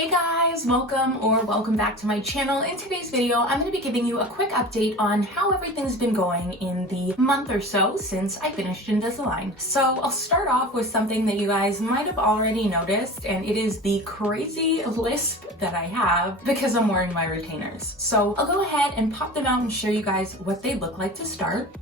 Hey guys, welcome back to my channel. In today's video, I'm going to be giving you a quick update on how everything's been going in the month or so since I finished Invisalign. So I'll start off with something that you guys might have already noticed, and it is the crazy lisp that I have because I'm wearing my retainers. So I'll go ahead and pop them out and show you guys what they look like to start.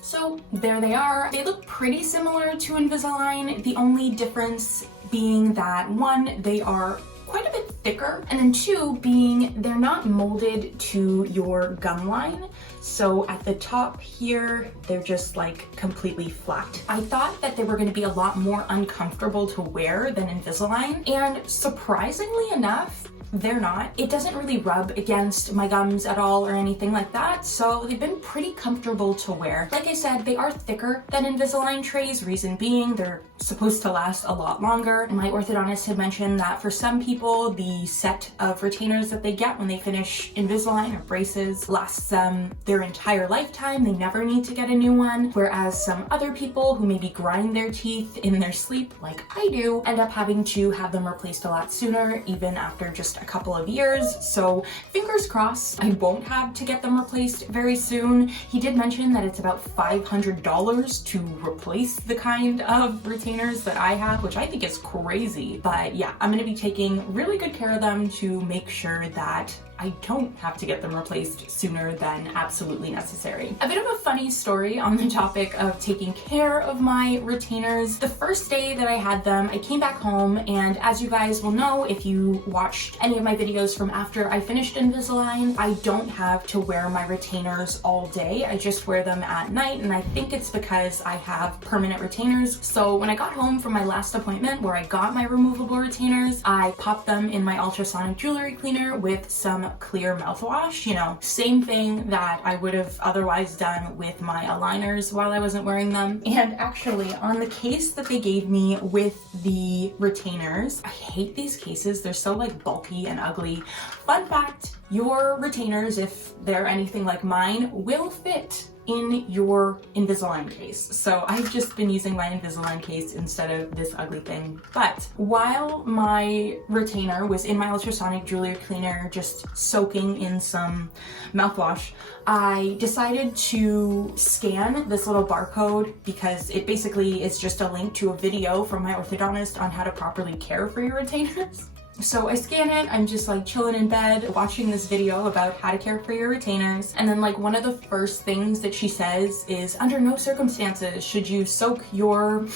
So there they are. They look pretty similar to Invisalign, the only difference being that one, they are quite a bit thicker, and then two, being they're not molded to your gum line. So at the top here, they're just like completely flat. I thought that they were going to be a lot more uncomfortable to wear than Invisalign, and surprisingly enough, they're not. It doesn't really rub against my gums at all or anything like that, so they've been pretty comfortable to wear. Like I said, they are thicker than Invisalign trays, reason being they're supposed to last a lot longer. My orthodontist had mentioned that for some people, the set of retainers that they get when they finish Invisalign or braces lasts them their entire lifetime. They never need to get a new one, whereas some other people who maybe grind their teeth in their sleep, like I do, end up having to have them replaced a lot sooner, even after just a couple of years. So fingers crossed I won't have to get them replaced very soon. He did mention that it's about $500 to replace the kind of retainers that I have, which I think is crazy. But yeah, I'm going to be taking really good care of them to make sure that I don't have to get them replaced sooner than absolutely necessary. A bit of a funny story on the topic of taking care of my retainers. The first day that I had them, I came back home, and as you guys will know if you watched any of my videos from after I finished Invisalign, I don't have to wear my retainers all day. I just wear them at night, and I think it's because I have permanent retainers. So when I got home from my last appointment where I got my removable retainers, I popped them in my ultrasonic jewelry cleaner with some clear mouthwash, you know, same thing that I would have otherwise done with my aligners while I wasn't wearing them. And actually on the case that they gave me with the retainers, I hate these cases, they're so like bulky and ugly. Fun fact, your retainers, if they're anything like mine, will fit in your Invisalign case. So I've just been using my Invisalign case instead of this ugly thing. But while my retainer was in my ultrasonic jewelry cleaner just soaking in some mouthwash, I decided to scan this little barcode because it basically is just a link to a video from my orthodontist on how to properly care for your retainers. So I scan it, I'm just like chilling in bed, watching this video about how to care for your retainers. And then like one of the first things that she says is, under no circumstances should you soak your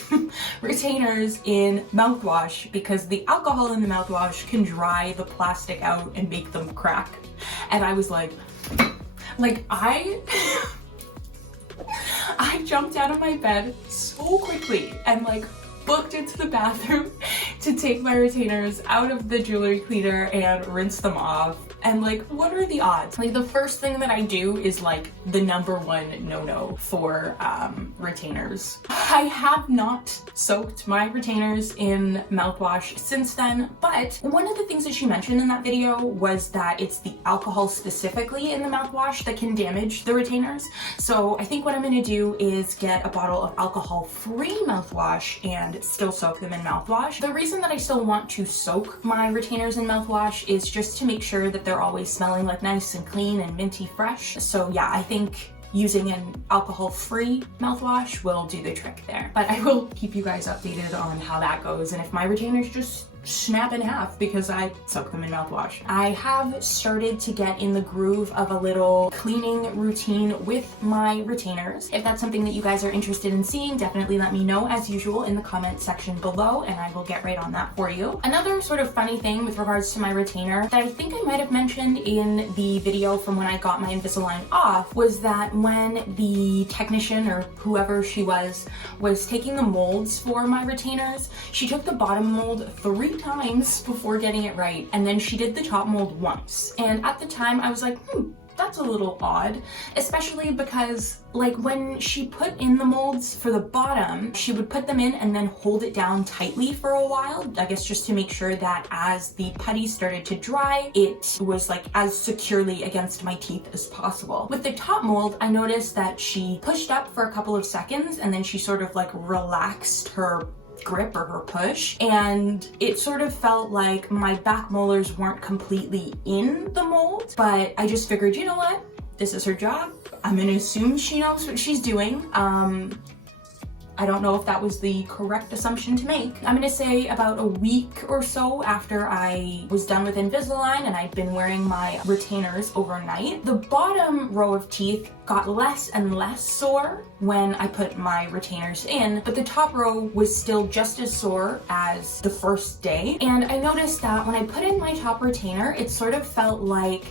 retainers in mouthwash because the alcohol in the mouthwash can dry the plastic out and make them crack. And I was like I jumped out of my bed so quickly and like booked into the bathroom to take my retainers out of the jewelry cleaner and rinse them off. And like, what are the odds? Like the first thing that I do is like the #1 no-no for retainers. I have not soaked my retainers in mouthwash since then, but one of the things that she mentioned in that video was that it's the alcohol specifically in the mouthwash that can damage the retainers. So I think what I'm gonna do is get a bottle of alcohol-free mouthwash and still soak them in mouthwash. The reason that I still want to soak my retainers in mouthwash is just to make sure that they're always smelling like nice and clean and minty fresh. So yeah, I think using an alcohol-free mouthwash will do the trick there. But I will keep you guys updated on how that goes and if my retainers just snap in half because I soak them in mouthwash. I have started to get in the groove of a little cleaning routine with my retainers. If that's something that you guys are interested in seeing, definitely let me know as usual in the comment section below and I will get right on that for you. Another sort of funny thing with regards to my retainer that I think I might have mentioned in the video from when I got my Invisalign off was that when the technician or whoever she was taking the molds for my retainers, she took the bottom mold 3 times before getting it right, and then she did the top mold once. And at the time I was like, that's a little odd, especially because like when she put in the molds for the bottom, she would put them in and then hold it down tightly for a while, I guess just to make sure that as the putty started to dry, it was like as securely against my teeth as possible. With the top mold, I noticed that she pushed up for a couple of seconds and then she sort of like relaxed her grip or her push, and it sort of felt like my back molars weren't completely in the mold, but I just figured, you know what, this is her job, I'm gonna assume she knows what she's doing. I don't know if that was the correct assumption to make. I'm gonna say about a week or so after I was done with Invisalign and I'd been wearing my retainers overnight, the bottom row of teeth got less and less sore when I put my retainers in, but the top row was still just as sore as the first day. And I noticed that when I put in my top retainer, it sort of felt like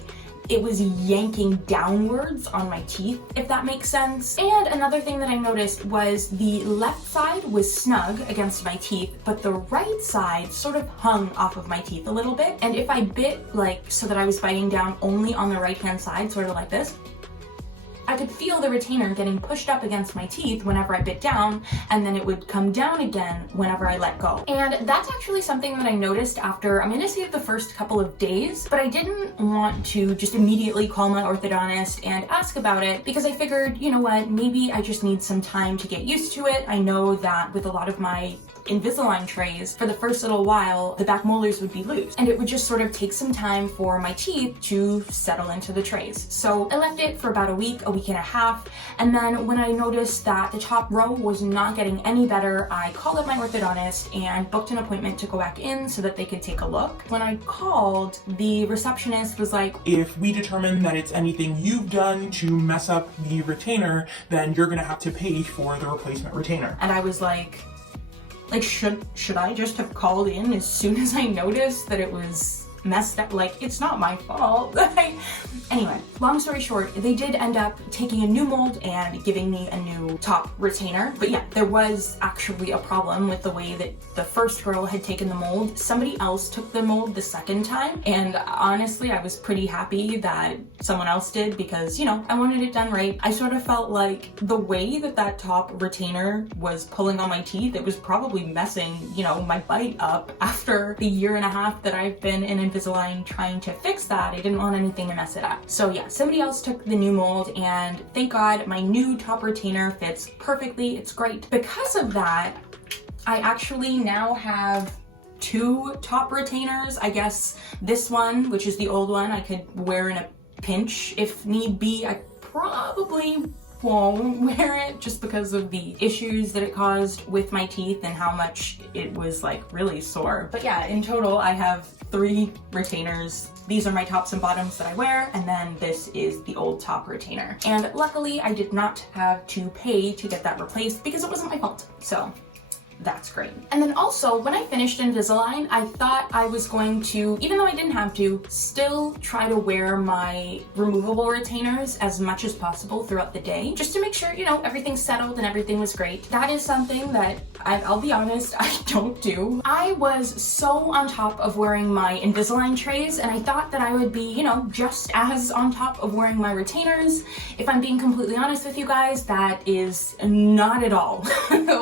it was yanking downwards on my teeth, if that makes sense. And another thing that I noticed was the left side was snug against my teeth, but the right side sort of hung off of my teeth a little bit. And if I bit like so that I was biting down only on the right-hand side, sort of like this, I could feel the retainer getting pushed up against my teeth whenever I bit down, and then it would come down again whenever I let go. And that's actually something that I noticed after, I'm gonna say the first couple of days, but I didn't want to just immediately call my orthodontist and ask about it because I figured, you know what, maybe I just need some time to get used to it. I know that with a lot of my Invisalign trays, for the first little while, the back molars would be loose and it would just sort of take some time for my teeth to settle into the trays. So I left it for about a week and a half, and then when I noticed that the top row was not getting any better, I called up my orthodontist and booked an appointment to go back in so that they could take a look. When I called, the receptionist was like, if we determine that it's anything you've done to mess up the retainer, then you're gonna have to pay for the replacement retainer. And I was like, should I just have called in as soon as I noticed that it was messed up? Like, it's not my fault. Anyway, long story short, they did end up taking a new mold and giving me a new top retainer. But yeah, there was actually a problem with the way that the first girl had taken the mold. Somebody else took the mold the second time, and honestly, I was pretty happy that someone else did because, you know, I wanted it done right. I sort of felt like the way that that top retainer was pulling on my teeth, it was probably messing, you know, my bite up. After the year and a half that I've been in Invisalign trying to fix that, I didn't want anything to mess it up. So yeah, somebody else took the new mold, and thank God my new top retainer fits perfectly. It's great. Because of that, I actually now have two top retainers. I guess this one, which is the old one, I could wear in a pinch if need be. I probably won't wear it just because of the issues that it caused with my teeth and how much it was like really sore. But yeah, in total I have 3 retainers. These are my tops and bottoms that I wear, and then this is the old top retainer. And luckily I did not have to pay to get that replaced because it wasn't my fault. So that's great. And then also, when I finished Invisalign, I thought I was going to, even though I didn't have to, still try to wear my removable retainers as much as possible throughout the day, just to make sure, you know, everything's settled and everything was great. That is something that I'll be honest, I don't do. I was so on top of wearing my Invisalign trays, and I thought that I would be, you know, just as on top of wearing my retainers. If I'm being completely honest with you guys, that is not at all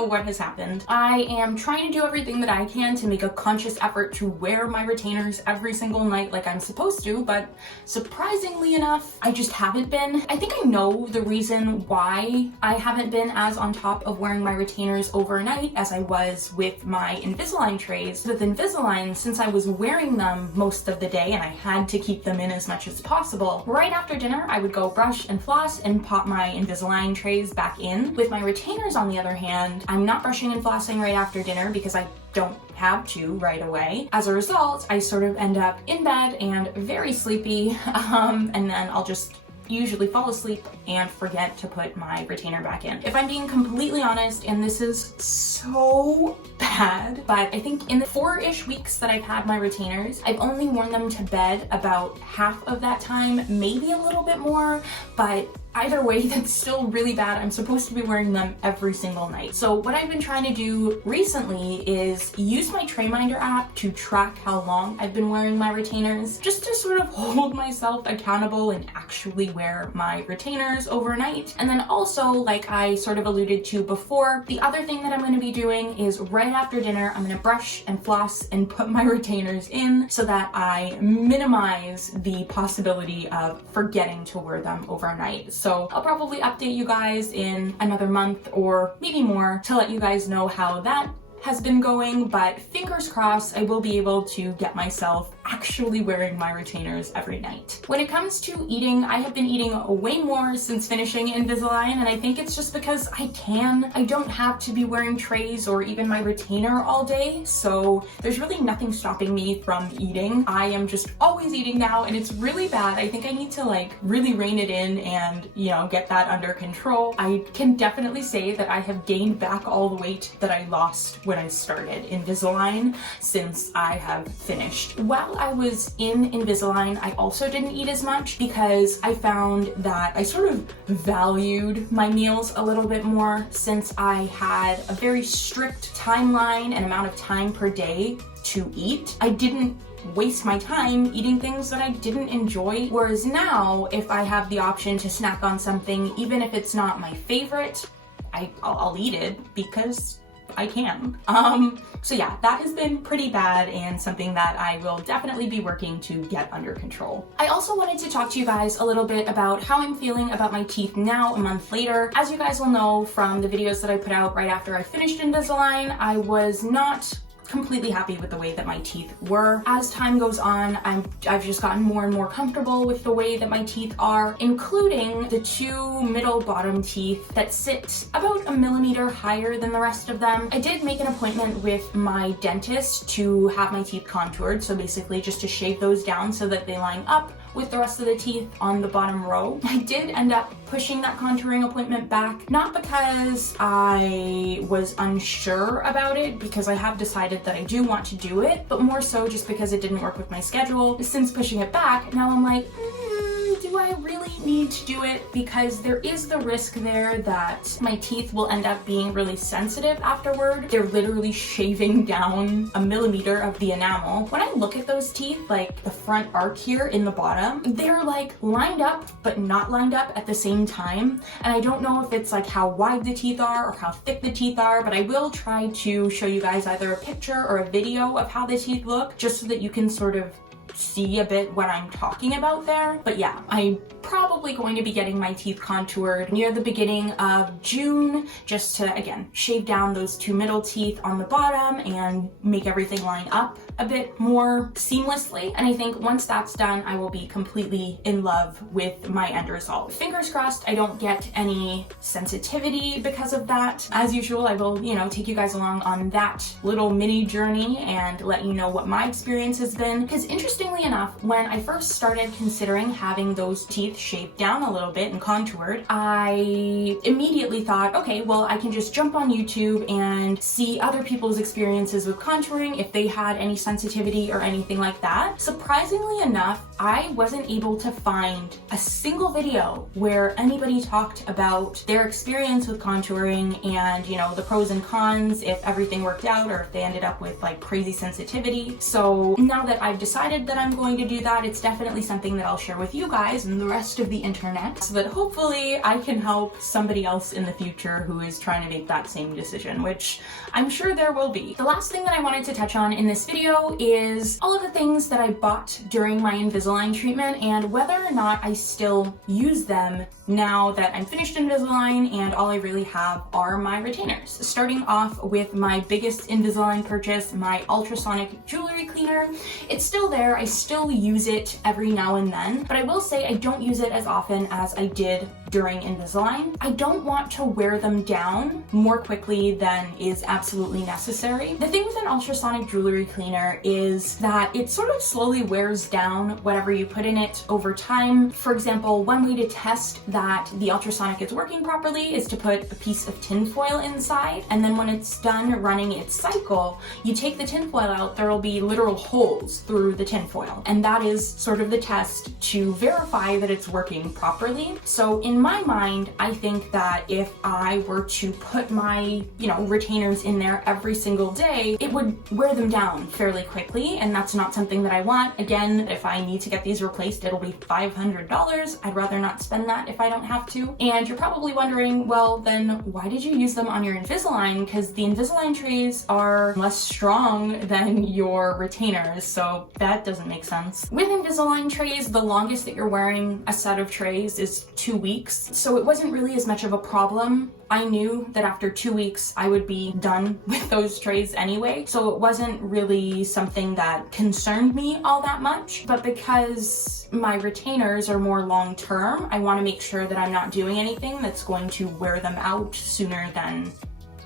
what has happened. I am trying to do everything that I can to make a conscious effort to wear my retainers every single night like I'm supposed to, but surprisingly enough, I just haven't been. I think I know the reason why I haven't been as on top of wearing my retainers overnight as I was with my Invisalign trays. With Invisalign, since I was wearing them most of the day and I had to keep them in as much as possible, right after dinner I would go brush and floss and pop my Invisalign trays back in. With my retainers, on the other hand, I'm not brushing and flossing right after dinner because I don't have to right away. As a result, I sort of end up in bed and very sleepy, and then I'll just usually fall asleep and forget to put my retainer back in. If I'm being completely honest, and this is so bad, but I think in the 4-ish weeks that I've had my retainers, I've only worn them to bed about half of that time, maybe a little bit more, but either way, that's still really bad. I'm supposed to be wearing them every single night. So what I've been trying to do recently is use my TrayMinder app to track how long I've been wearing my retainers, just to sort of hold myself accountable and actually wear my retainers overnight. And then also, like I sort of alluded to before, the other thing that I'm going to be doing is right after dinner, I'm going to brush and floss and put my retainers in so that I minimize the possibility of forgetting to wear them overnight. So I'll probably update you guys in another month or maybe more to let you guys know how that has been going, but fingers crossed I will be able to get myself actually wearing my retainers every night. When it comes to eating, I have been eating way more since finishing Invisalign, and I think it's just because I can. I don't have to be wearing trays or even my retainer all day, so there's really nothing stopping me from eating. I am just always eating now, and it's really bad. I think I need to like really rein it in and, you know, get that under control. I can definitely say that I have gained back all the weight that I lost when I started Invisalign since I have finished. While I was in Invisalign, I also didn't eat as much because I found that I sort of valued my meals a little bit more since I had a very strict timeline and amount of time per day to eat. I didn't waste my time eating things that I didn't enjoy. Whereas now, if I have the option to snack on something, even if it's not my favorite, I'll eat it because I can. So yeah, that has been pretty bad and something that I will definitely be working to get under control. I also wanted to talk to you guys a little bit about how I'm feeling about my teeth now, a month later. As you guys will know from the videos that I put out right after I finished Invisalign, I was not completely happy with the way that my teeth were. As time goes on, I've just gotten more and more comfortable with the way that my teeth are, including the two middle bottom teeth that sit about a millimeter higher than the rest of them. I did make an appointment with my dentist to have my teeth contoured, so basically just to shave those down so that they line up with the rest of the teeth on the bottom row. I did end up pushing that contouring appointment back, not because I was unsure about it, because I have decided that I do want to do it, but more so just because it didn't work with my schedule. Since pushing it back, now I'm like, do I really need to do it? Because there is the risk there that my teeth will end up being really sensitive afterward. They're literally shaving down a millimeter of the enamel. When I look at those teeth, like the front arc here in the bottom, they're like lined up but not lined up at the same time. And I don't know if it's like how wide the teeth are or how thick the teeth are, but I will try to show you guys either a picture or a video of how the teeth look, just so that you can sort of see a bit what I'm talking about there. But yeah, I'm probably going to be getting my teeth contoured near the beginning of June, just to, again, shave down those two middle teeth on the bottom and make everything line up a bit more seamlessly. And I think once that's done, I will be completely in love with my end result. Fingers crossed I don't get any sensitivity because of that. As usual, I will, take you guys along on that little mini journey and let you know what my experience has been. Because interestingly enough, when I first started considering having those teeth shaved down a little bit and contoured, I immediately thought, okay, well, I can just jump on YouTube and see other people's experiences with contouring, if they had any sensitivity or anything like that. Surprisingly enough, I wasn't able to find a single video where anybody talked about their experience with contouring and, the pros and cons, if everything worked out or if they ended up with like crazy sensitivity. So now that I've decided that I'm going to do that, it's definitely something that I'll share with you guys and the rest of the internet, so that hopefully I can help somebody else in the future who is trying to make that same decision, which I'm sure there will be. The last thing that I wanted to touch on in this video is all of the things that I bought during my Invisalign treatment and whether or not I still use them now that I'm finished Invisalign and all I really have are my retainers. Starting off with my biggest Invisalign purchase, my ultrasonic jewelry cleaner. It's still there. I still use it every now and then, but I will say I don't use it as often as I did during Invisalign. I don't want to wear them down more quickly than is absolutely necessary. The thing with an ultrasonic jewelry cleaner is that it sort of slowly wears down whatever you put in it over time. For example, one way to test that the ultrasonic is working properly is to put a piece of tinfoil inside, and then when it's done running its cycle, you take the tinfoil out, there will be literal holes through the tinfoil. foil. And that is sort of the test to verify that it's working properly. So in my mind, I think that if I were to put my, retainers in there every single day, it would wear them down fairly quickly, and that's not something that I want. Again, if I need to get these replaced, it'll be $500. I'd rather not spend that if I don't have to. And you're probably wondering, well, then why did you use them on your Invisalign? Because the Invisalign trays are less strong than your retainers, so that doesn't make sense. With Invisalign trays, the longest that you're wearing a set of trays is 2 weeks, so it wasn't really as much of a problem. I knew that after 2 weeks I would be done with those trays anyway, so it wasn't really something that concerned me all that much. But because my retainers are more long-term, I want to make sure that I'm not doing anything that's going to wear them out sooner than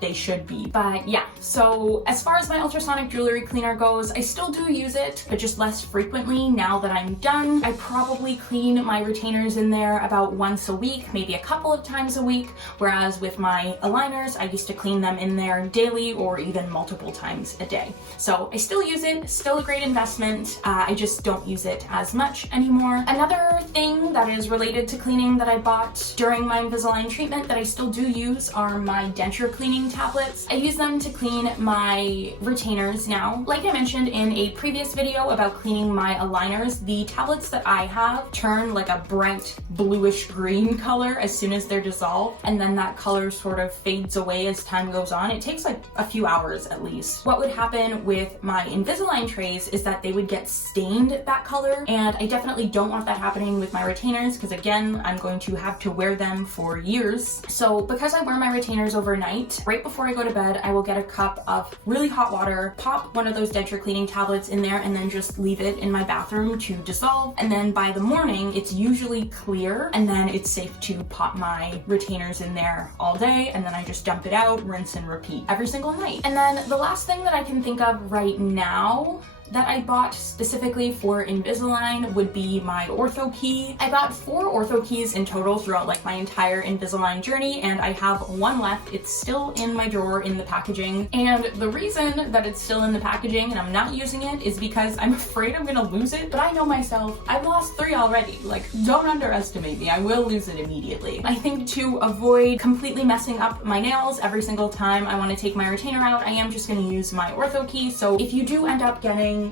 they should be. But yeah, so as far as my ultrasonic jewelry cleaner goes, I still do use it, but just less frequently now that I'm done. I probably clean my retainers in there about once a week, maybe a couple of times a week, whereas with my aligners, I used to clean them in there daily or even multiple times a day. So I still use it, still a great investment. I just don't use it as much anymore. Another thing that is related to cleaning that I bought during my Invisalign treatment that I still do use are my denture cleaning tablets. I use them to clean my retainers now. Like I mentioned in a previous video about cleaning my aligners, the tablets that I have turn like a bright bluish green color as soon as they're dissolved, and then that color sort of fades away as time goes on. It takes like a few hours at least. What would happen with my Invisalign trays is that they would get stained that color, and I definitely don't want that happening with my retainers because again, I'm going to have to wear them for years. So because I wear my retainers overnight, right before I go to bed, I will get a cup of really hot water, pop one of those denture cleaning tablets in there, and then just leave it in my bathroom to dissolve. And then by the morning, it's usually clear, and then it's safe to pop my retainers in there all day, and then I just dump it out, rinse and repeat every single night. And then the last thing that I can think of right now that I bought specifically for Invisalign would be my Orthokey. I bought 4 Orthokeys in total throughout like my entire Invisalign journey, and I have one left. It's still in my drawer in the packaging, and the reason that it's still in the packaging and I'm not using it is because I'm afraid I'm gonna lose it, but I know myself, I've lost 3 already. Like, don't underestimate me, I will lose it immediately. I think to avoid completely messing up my nails every single time I want to take my retainer out, I am just gonna use my Orthokey. So if you do end up getting,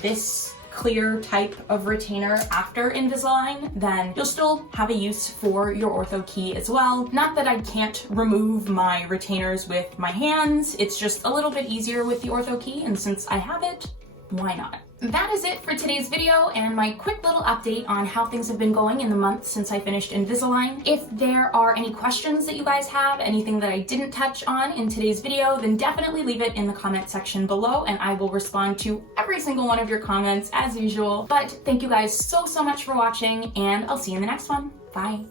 this clear type of retainer after Invisalign, then you'll still have a use for your Orthokey as well. Not that I can't remove my retainers with my hands, it's just a little bit easier with the Orthokey, and since I have it, why not? That is it for today's video and my quick little update on how things have been going in the month since I finished Invisalign. If there are any questions that you guys have, anything that I didn't touch on in today's video, then definitely leave it in the comment section below and I will respond to every single one of your comments as usual. But thank you guys so much for watching, and I'll see you in the next one. Bye.